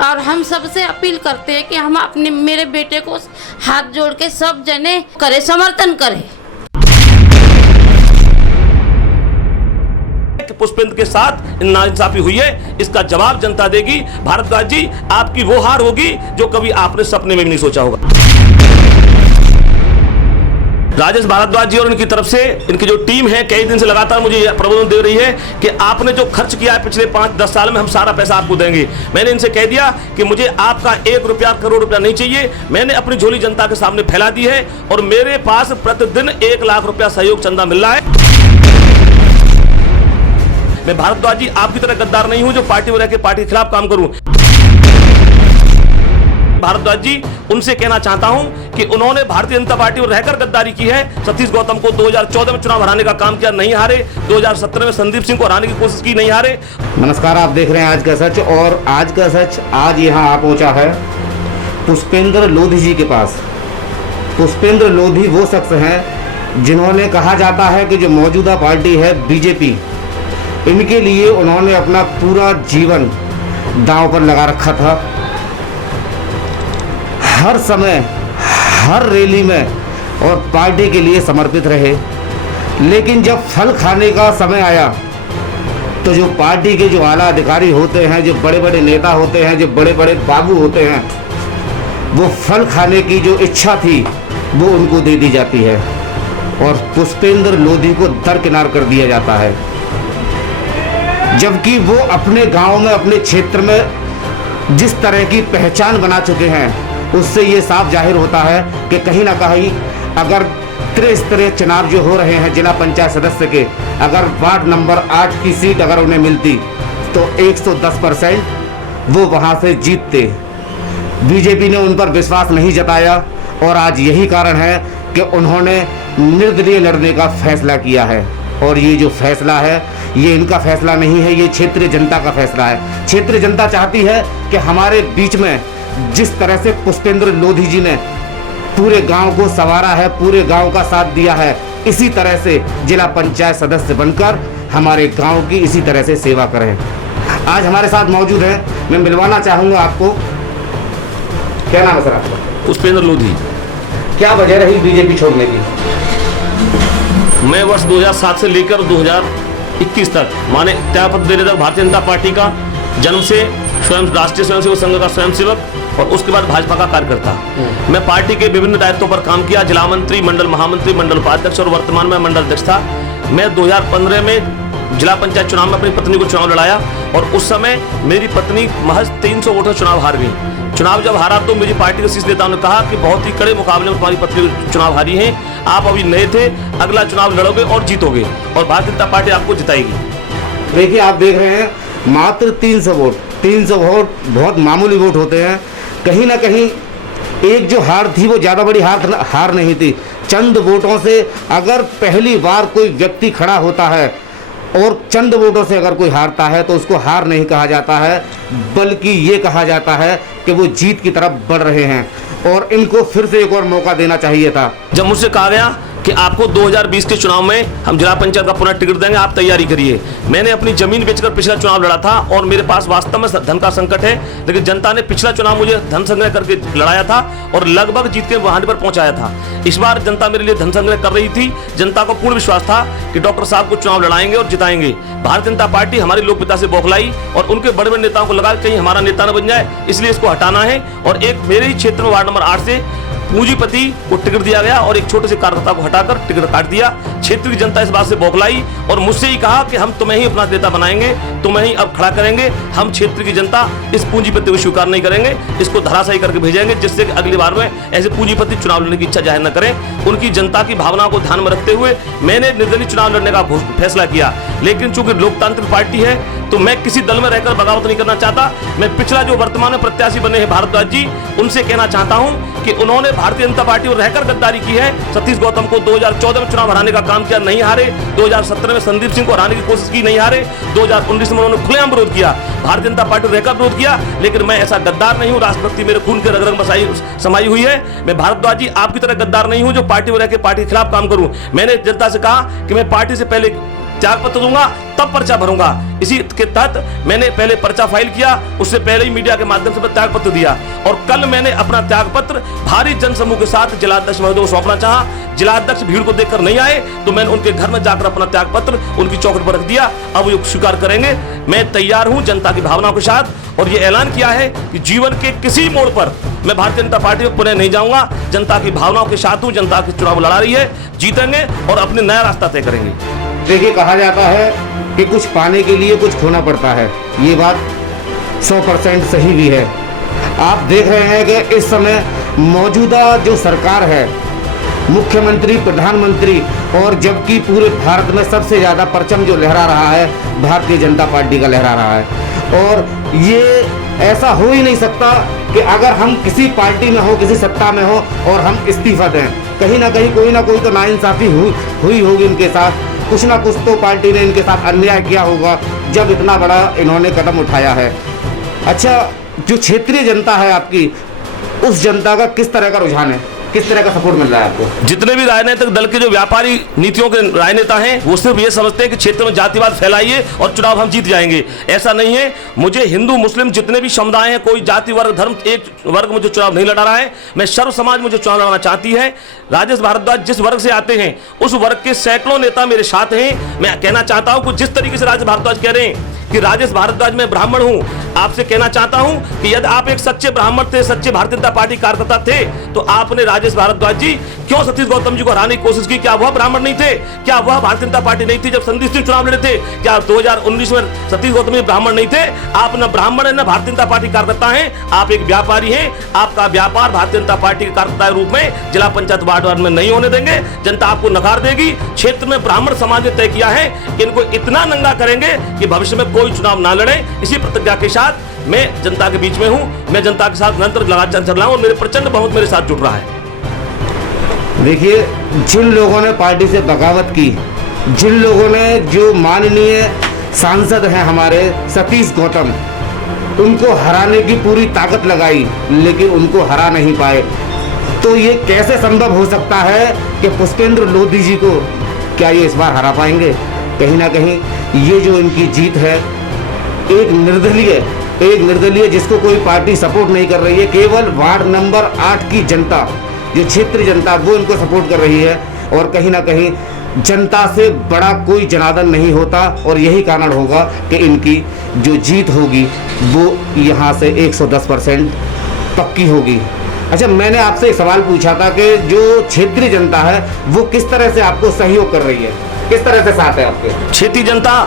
और हम सबसे अपील करते हैं कि हम अपने मेरे बेटे को हाथ जोड़ के सब जने करे, समर्थन करें। पुष्पेंद्र के साथ नाइंसाफी हुई है, इसका जवाब जनता देगी। भारद्वाज जी, आपकी वो हार होगी जो कभी आपने सपने में भी नहीं सोचा होगा। राजेश भारद्वाज जी और इनकी तरफ से इनकी जो टीम है कई दिन से लगातार मुझे प्रबोधन दे रही है कि आपने जो खर्च किया है पिछले 5-10 साल में, हम सारा पैसा आपको देंगे। मैंने इनसे कह दिया कि मुझे आपका 1 रुपया करोड़ रुपया नहीं चाहिए। मैंने अपनी झोली जनता के सामने फैला दी है और मेरे पास प्रतिदिन 1 लाख रुपया सहयोग चंदा मिल रहा है। मैं भारद्वाज जी आपकी तरह गद्दार नहीं हूं जो पार्टी में रह के पार्टी के खिलाफ काम करूं। भारद्वाज जी, उनसे कहना चाहता हूं कि उन्होंने भारतीय जनता पार्टी में रहकर गद्दारी की है। सतीश गौतम को 2014 में चुनाव हराने का काम किया, नहीं हारे। 2017 में संदीप सिंह को हराने की कोशिश की, नहीं हारे। नमस्कार, आप देख रहे हैं आज का सच, और आज का सच आज यहाँ आ पहुँचा है पुष्पेंद्र लोधी जी के पास। पुष्पेंद्र लोधी वो शख्स हैं जिन्होंने कहा जाता है कि जो मौजूदा पार्टी है बीजेपी, इनके लिए उन्होंने अपना पूरा जीवन दांव पर लगा रखा था। हर समय हर रैली में और पार्टी के लिए समर्पित रहे, लेकिन जब फल खाने का समय आया तो जो पार्टी के जो आला अधिकारी होते हैं, जो बड़े बड़े नेता होते हैं, जो बड़े बड़े बाबू होते हैं, वो फल खाने की जो इच्छा थी वो उनको दे दी जाती है और पुष्पेंद्र लोधी को दरकिनार कर दिया जाता है। जबकि वो अपने गांव में, अपने क्षेत्र में जिस तरह की पहचान बना चुके हैं, उससे ये साफ जाहिर होता है कि कहीं ना कहीं अगर त्रिस्तरीय चुनाव जो हो रहे हैं जिला पंचायत सदस्य के, अगर वार्ड नंबर 8 की सीट अगर उन्हें मिलती तो 110% वो वहाँ से जीतते। बीजेपी ने उन पर विश्वास नहीं जताया और आज यही कारण है कि उन्होंने निर्दलीय लड़ने का फैसला किया है। और ये जो फैसला है ये इनका फैसला नहीं है, ये क्षेत्रीय जनता का फैसला है। क्षेत्रीय जनता चाहती है कि हमारे बीच में जिस तरह से पुष्पेंद्र लोधी जी ने पूरे गांव को संवारा है, पूरे गांव का साथ दिया है, इसी तरह से जिला पंचायत सदस्य बनकर हमारे गांव की इसी तरह से सेवा करें। आज हमारे साथ मौजूद है, मैं मिलवाना चाहूँगा आपको। क्या नाम है सर आपका? पुष्पेंद्र लोधी। क्या वजह रही बीजेपी छोड़ने की? मैं वर्ष 2007 से लेकर 2021 तक, माने त्यागपत्र देने तक भारतीय जनता पार्टी का जन्म से स्वयं राष्ट्रीय स्वयंसेवक संघ का स्वयंसेवक और उसके बाद भाजपा का कार्यकर्ता। मैं पार्टी के विभिन्न दायित्वों पर काम किया, जिला मंत्री, मंडल महामंत्री, मंडल उपाध्यक्ष और वर्तमान में मंडल अध्यक्ष था। मैं 2015 में जिला पंचायत चुनाव में अपनी पत्नी को चुनाव लड़ाया और उस समय मेरी पत्नी महज 300 वोटों से चुनाव हार गई। चुनाव जब हारा तो मुझे पार्टी के शीर्ष नेताओं ने कहा कि बहुत ही कड़े मुकाबले में तुम्हारी पत्नी चुनाव हारी है, आप अभी नए थे, अगला चुनाव लड़ोगे और जीतोगे और भारतीय जनता पार्टी आपको जिताएगी। देखिए, आप देख रहे हैं मात्र 300 वोट बहुत मामूली वोट होते हैं। कहीं ना कहीं एक जो हार थी वो ज़्यादा बड़ी हार नहीं थी। चंद वोटों से अगर पहली बार कोई व्यक्ति खड़ा होता है और चंद वोटों से अगर कोई हारता है तो उसको हार नहीं कहा जाता है, बल्कि ये कहा जाता है कि वो जीत की तरफ बढ़ रहे हैं और इनको फिर से एक और मौका देना चाहिए था। जब मुझसे कहा गया कि आपको 2020 के चुनाव में हम जिला पंचायत का पुनः टिकट देंगे, आप तैयारी करिए। मैंने अपनी जमीन बेचकर पिछला चुनाव लड़ा था और मेरे पास वास्तव में धन का संकट है, लेकिन जनता ने पिछला चुनाव मुझे धन संग्रह करके लड़ाया था और लगभग जीत के वहां पर पहुंचाया था। इस बार जनता मेरे लिए धन संग्रह कर रही थी। जनता को पूर्ण विश्वास था कि डॉक्टर साहब को चुनाव लड़ाएंगे और जिताएंगे। भारतीय जनता पार्टी हमारे लोकपिता से बौखलाई और उनके बड़े बड़े नेताओं को लगा कहीं हमारा नेता न बन जाए, इसलिए इसको हटाना है। और एक मेरे ही क्षेत्र में वार्ड नंबर 8 से पूंजीपति को टिकट दिया गया और एक छोटे से कार्यकर्ता को हटाकर टिकट काट दिया। क्षेत्र की जनता इस बात से बौखलाई और मुझसे ही कहा कि हम तुम्हें ही अपना नेता बनाएंगे, तुम्हें ही अब खड़ा करेंगे। हम क्षेत्र की जनता इस पूंजीपति को स्वीकार नहीं करेंगे, इसको धराशायी करके भेजेंगे, जिससे कि अगली बार में ऐसे पूंजीपति चुनाव लड़ने की इच्छा जाहिर न करें। उनकी जनता की भावनाओं को ध्यान में रखते हुए मैंने निर्दलीय चुनाव लड़ने का फैसला किया। लेकिन चूंकि लोकतांत्रिक पार्टी है तो मैं किसी दल में रहकर बगावत नहीं करना चाहता। मैं पिछला जो वर्तमान में प्रत्याशी बने हैं भारद्वाज जी, उनसे कहना चाहता हूं कि उन्होंने भारतीय जनता पार्टी में रहकर गद्दारी की है। सतीश गौतम को 2014 में चुनाव हराने का काम किया, नहीं हारे। 2017 में संदीप सिंह को हराने की कोशिश की, नहीं हारे। 2019 में उन्होंने खुलेआम विरोध किया, भारतीय जनता पार्टी रहकर विरोध किया। लेकिन मैं ऐसा गद्दार नहीं हूं, राष्ट्रभक्ति मेरे खून के रग-रग में समाई हुई है। मैं भारद्वाज जी आपकी तरह गद्दार नहीं हूं जो पार्टी में रहकर पार्टी के खिलाफ काम करूं। मैंने जनता से कहा कि मैं पार्टी से पहले त्याग पत्र दूंगा तब पर्चा भरूंगा। इसी के तहत मैंने पहले पर्चा फाइल किया, उससे पहले ही मीडिया के माध्यम से त्याग पत्र दिया और कल मैंने अपना त्याग पत्र भारी जनसमूह के साथ जिलाध्यक्ष महोदय को सौंपना चाहा। जिलाध्यक्ष भीड़ को देखकर नहीं आए तो मैंने उनके घर में जाकर अपना त्याग पत्र उनकी चौखट पर रख दिया। अब वो स्वीकार करेंगे। मैं तैयार हूं जनता की भावनाओं के साथ और ये ऐलान किया है कि जीवन के किसी मोड़ पर मैं भारतीय जनता पार्टी में पुनः नहीं जाऊंगा। जनता की भावनाओं के साथ हूं, जनता के चुनाव लड़ा रही है, जीतेंगे और अपने नया रास्ता तय करेंगे। देखिए, कहा जाता है कि कुछ पाने के लिए कुछ खोना पड़ता है। ये बात 100% सही भी है। आप देख रहे हैं कि इस समय मौजूदा जो सरकार है, मुख्यमंत्री, प्रधानमंत्री और जबकि पूरे भारत में सबसे ज़्यादा परचम जो लहरा रहा है भारतीय जनता पार्टी का लहरा रहा है। और ये ऐसा हो ही नहीं सकता कि अगर हम किसी पार्टी में हो, किसी सत्ता में हो और हम इस्तीफा दें। कहीं ना कहीं कोई ना कोई तो नाइंसाफ़ी हुई होगी इनके साथ। कुछ ना कुछ तो पार्टी ने इनके साथ अन्याय किया होगा जब इतना बड़ा इन्होंने कदम उठाया है। अच्छा, जो क्षेत्रीय जनता है आपकी, उस जनता का किस तरह का रुझान है, किस तरह का सपोर्ट मिल रहा है आपको? जितने भी राजनीतिक दल के जो व्यापारी नीतियों के राजनेता हैं वो सिर्फ ये समझते हैं कि क्षेत्र में जातिवाद फैलाइए और चुनाव हम जीत जाएंगे। ऐसा नहीं है। मुझे हिंदू मुस्लिम जितने भी समुदाय हैं, कोई जाति वर्ग धर्म एक वर्ग मुझे चुनाव नहीं लड़ा रहा है। मैं सर्व समाज मुझे चुनाव लड़ना चाहती है। राजेश भारद्वाज जिस वर्ग से आते हैं उस वर्ग के सैकड़ों नेता मेरे साथ हैं। मैं कहना चाहता हूं कि जिस तरीके से राजेश भारद्वाज कह रहे हैं कि राजेश भारद्वाज मैं ब्राह्मण हूं, आपसे कहना चाहता हूं कि यदि आप एक सच्चे ब्राह्मण थे, सच्चे भारतीय जनता पार्टी कार्यकर्ता थे तो आपने राजेश भारद्वाज जी क्यों सतीश गौतम जी को हराने की कोशिश की? क्या वह ब्राह्मण नहीं थे? क्या वह भारतीय जनता पार्टी नहीं थी जब संदीप सिंह चुनाव लड़े थे? क्या 2019 में सतीश गौतम जी ब्राह्मण नहीं थे? आप न ब्राह्मण है न भारतीय जनता पार्टी कार्यकर्ता हैं, आप एक व्यापारी हैं। आपका व्यापार भारतीय जनता पार्टी के कार्यकर्ता के रूप में जिला पंचायत वार्ड में नहीं होने देंगे। जनता आपको नकार देगी। क्षेत्र में ब्राह्मण समाज ने तय किया है कि इनको इतना नंगा करेंगे कि भविष्य में कोई चुनाव ना लड़े। इसी प्रतिज्ञा के साथ मैं जनता के बीच में हूं। मैं जनता के साथ निरंतर लगातार चल रहा हूं और मेरे प्रचंड बहुत मेरे साथ जुड़ रहा है। देखिए, जिन लोगों ने पार्टी से बगावत की, जिन लोगों ने, जो माननीय सांसद हैं हमारे सतीश गौतम, उनको हराने की पूरी ताकत लगाई लेकिन उनको हरा नहीं पाए, तो ये कैसे संभव हो सकता है कि पुष्पेंद्र लोधी जी को क्या ये इस बार हरा पाएंगे? कहीं ना कहीं ये जो इनकी जीत है एक निर्दलीय जिसको कोई पार्टी सपोर्ट नहीं कर रही है, केवल वार्ड नंबर 8 की जनता, जो क्षेत्रीय जनता, वो इनको सपोर्ट कर रही है। और कहीं ना कहीं जनता से बड़ा कोई जनार्दन नहीं होता और यही कारण होगा कि इनकी जो जीत होगी वो यहाँ से 110% पक्की होगी। अच्छा, मैंने आपसे एक सवाल पूछा था कि जो क्षेत्रीय जनता है वो किस तरह से आपको सहयोग कर रही है, किस तरह से साथ है आपके? क्षेत्रीय जनता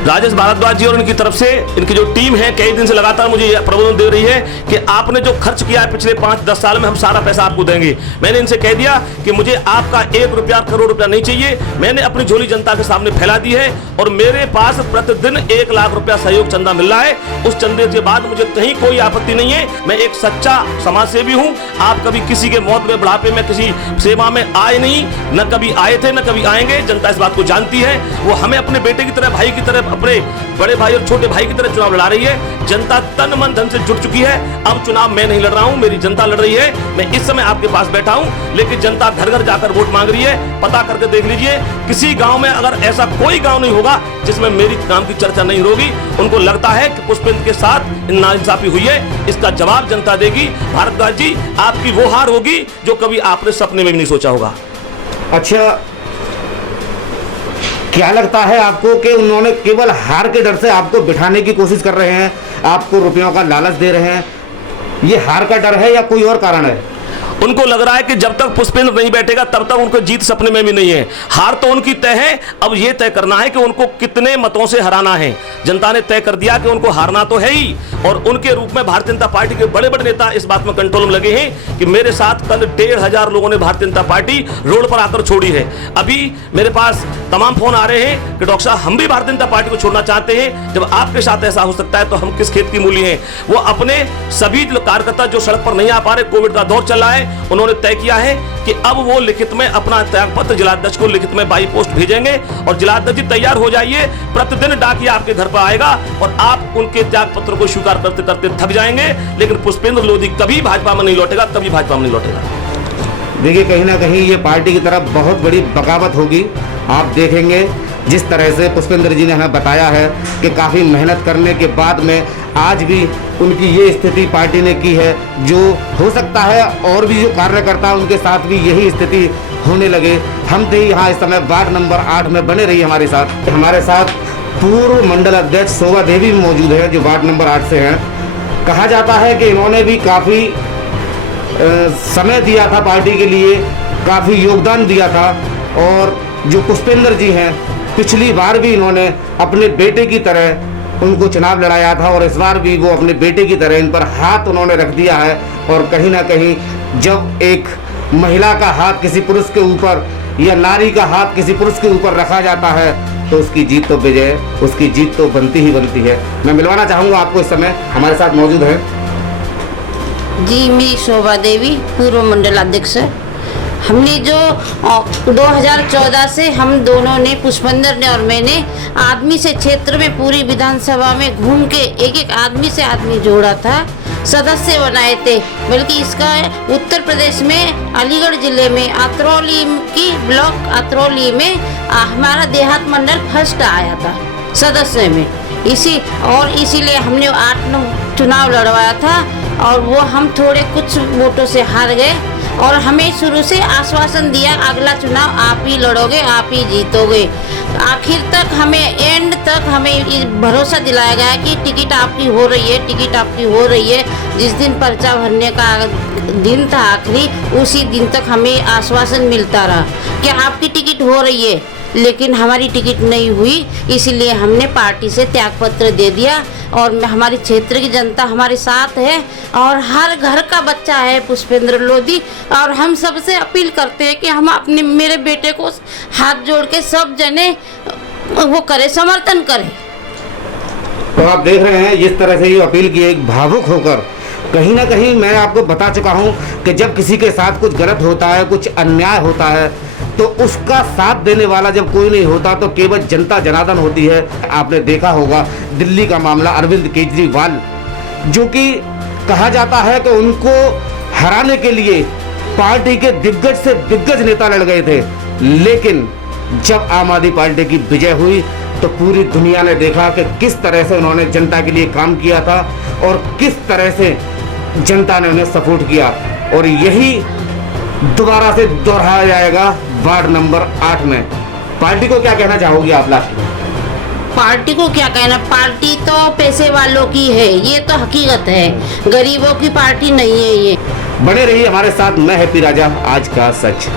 राजेश भारद्वाज जी और इनकी तरफ से, इनकी जो टीम है कई दिन से लगातार मुझे प्रबोधन दे रही है कि आपने जो खर्च किया है पिछले 5-10 साल में हम सारा पैसा आपको देंगे। मैंने इनसे कह दिया कि मुझे आपका 1 रुपया करोड़ रुपया नहीं चाहिए। मैंने अपनी झोली जनता के सामने फैला दी है और मेरे पास प्रतिदिन 1 लाख रुपया सहयोग चंदा मिल रहा है। उस चंदे के बाद मुझे कहीं कोई आपत्ति नहीं है। मैं एक सच्चा समाज सेवी हूँ। आप कभी किसी के मौत में, बुढ़ापे में, किसी सेवा में आए नहीं, न कभी आए थे न कभी आएंगे। जनता इस बात को जानती है। वो हमें अपने बेटे की तरह, भाई की तरह, अपने बड़े भाई और छोटे भाई की तरह चुनाव लड़ा रही है। जनता तन मन धन से जुड़ चुकी है। अब चुनाव मैं नहीं लड़ रहा हूं, मेरी जनता लड़ रही है। मैं इस समय आपके पास बैठा हूं लेकिन जनता घर घर जाकर वोट मांग रही है। पता करके देख लीजिए, किसी गांव में अगर ऐसा कोई गांव नहीं होगा जिसमें मेरी नाम की चर्चा नहीं होगी। उनको लगता है कि पुष्पेंद्र के साथ नाइंसाफी हुई है। इसका जवाब जनता देगी। भारद्वाज जी, आपकी वो हार होगी जो कभी आपने सपने में भी नहीं सोचा होगा। अच्छा, क्या लगता है आपको कि उन्होंने केवल हार के डर से आपको बिठाने की कोशिश कर रहे हैं, आपको रुपयों का लालच दे रहे हैं? ये हार का डर है या कोई और कारण है? उनको लग रहा है कि जब तक पुष्पेंद्र नहीं बैठेगा तब तक उनको जीत सपने में भी नहीं है। हार तो उनकी तय है। अब यह तय करना है कि उनको कितने मतों से हराना है। जनता ने तय कर दिया कि उनको हारना तो है ही। और उनके रूप में भारतीय जनता पार्टी के बड़े बड़े नेता इस बात में कंट्रोल में लगे हैं कि मेरे साथ कल 1500 लोगों ने भारतीय जनता पार्टी रोड पर आकर छोड़ी है। अभी मेरे पास तमाम फोन आ रहे हैं कि डॉक्टर साहब, हम भी भारतीय जनता पार्टी को छोड़ना चाहते हैं। जब आपके साथ ऐसा हो सकता है तो हम किस खेत की मूली हैं? वो अपने सभी कार्यकर्ता जो सड़क पर नहीं आ पा रहे, कोविड का दौर चल रहा है, उन्होंने तय किया है कि अब वो लिखित में अपना त्याग पत्र जिलाध्यक्ष को लिखित में बाई पोस्ट भेजेंगे। और जिलाध्यक्ष जी तैयार हो जाइए, प्रतिदिन डाकिया आपके घर पर आएगा और आप उनके त्याग पत्र को स्वीकार करते करते थक जाएंगे। लेकिन पुष्पेंद्र लोधी कभी भाजपा में नहीं लौटेगा, कभी भाजपा में नहीं लौटेगा। देखिए, कहीं ना कहीं ये पार्टी की तरफ बहुत बड़ी बगावत होगी। आप देखेंगे जिस तरह से पुष्पेंद्र जी ने हमें बताया है कि काफ़ी मेहनत करने के बाद में आज भी उनकी ये स्थिति पार्टी ने की है, जो हो सकता है और भी जो कार्यकर्ता उनके साथ भी यही स्थिति होने लगे। हम थे यहाँ इस समय वार्ड नंबर 8 में, बने रही हमारे साथ पूर्व मंडल अध्यक्ष शोभा देवी भी मौजूद है, जो वार्ड नंबर 8 से हैं। कहा जाता है कि इन्होंने भी काफ़ी समय दिया था पार्टी के लिए, काफ़ी योगदान दिया था, और जो पुष्पेंद्र जी हैं पिछली बार भी इन्होंने अपने बेटे की तरह उनको चुनाव लड़ाया था, और इस बार भी वो अपने बेटे की तरह इन पर हाथ उन्होंने रख दिया है। और कहीं ना कहीं जब एक महिला का हाथ किसी पुरुष के ऊपर या नारी का हाथ किसी पुरुष के ऊपर रखा जाता है तो उसकी जीत तो विजय, उसकी जीत तो बनती ही बनती है। मैं मिलवाना चाहूँगा आपको, इस समय हमारे साथ मौजूद है जी, मैं शोभा देवी, पूर्व मंडल अध्यक्ष। हमने जो 2014 से हम दोनों ने, पुष्पेंद्र ने और मैंने, आदमी से क्षेत्र में पूरी विधानसभा में घूम के एक एक आदमी से आदमी जोड़ा था, सदस्य बनाए थे। बल्कि इसका उत्तर प्रदेश में अलीगढ़ जिले में अतरौली की ब्लॉक अतरौली में हमारा देहात मंडल फर्स्ट आया था सदस्य में। इसीलिए हमने 8 चुनाव लड़वाया था, और वो हम थोड़े कुछ वोटों से हार गए। और हमें शुरू से आश्वासन दिया, अगला चुनाव आप ही लड़ोगे, आप ही जीतोगे। आखिर तक हमें, एंड तक हमें भरोसा दिलाया गया कि टिकट आपकी हो रही है, टिकट आपकी हो रही है। जिस दिन पर्चा भरने का दिन था आखिरी, उसी दिन तक हमें आश्वासन मिलता रहा कि आपकी टिकट हो रही है, लेकिन हमारी टिकट नहीं हुई। इसलिए हमने पार्टी से त्यागपत्र दे दिया, और हमारे क्षेत्र की जनता हमारे साथ है, और हर घर का बच्चा है पुष्पेंद्र लोधी। और हम सबसे अपील करते हैं कि हम अपने, मेरे बेटे को हाथ जोड़ के सब जने वो करे, समर्थन करें। तो आप देख रहे हैं जिस तरह से ये अपील की, एक भावुक होकर। कहीं ना कहीं मैं आपको बता चुका हूँ कि जब किसी के साथ कुछ गलत होता है, कुछ अन्याय होता है, तो उसका साथ देने वाला जब कोई नहीं होता तो केवल जनता जनार्दन होती है। आपने देखा होगा दिल्ली का मामला, अरविंद केजरीवाल, जो कि कहा जाता है कि उनको हराने के लिए पार्टी के दिग्गज से दिग्गज नेता लड़ गए थे, लेकिन जब आम आदमी पार्टी की विजय हुई तो पूरी दुनिया ने देखा कि किस तरह से उन्होंने जनता के लिए काम किया था, और किस तरह से जनता ने उन्हें सपोर्ट किया। और यही दोबारा से दोहराया जाएगा वार्ड नंबर 8 में। पार्टी को क्या कहना चाहोगी आप लास्ट में? पार्टी को क्या कहना, पार्टी तो पैसे वालों की है, ये तो हकीकत है, गरीबों की पार्टी नहीं है ये। बने रहिए हमारे साथ। मैं हैप्पी राजा, आज का सच।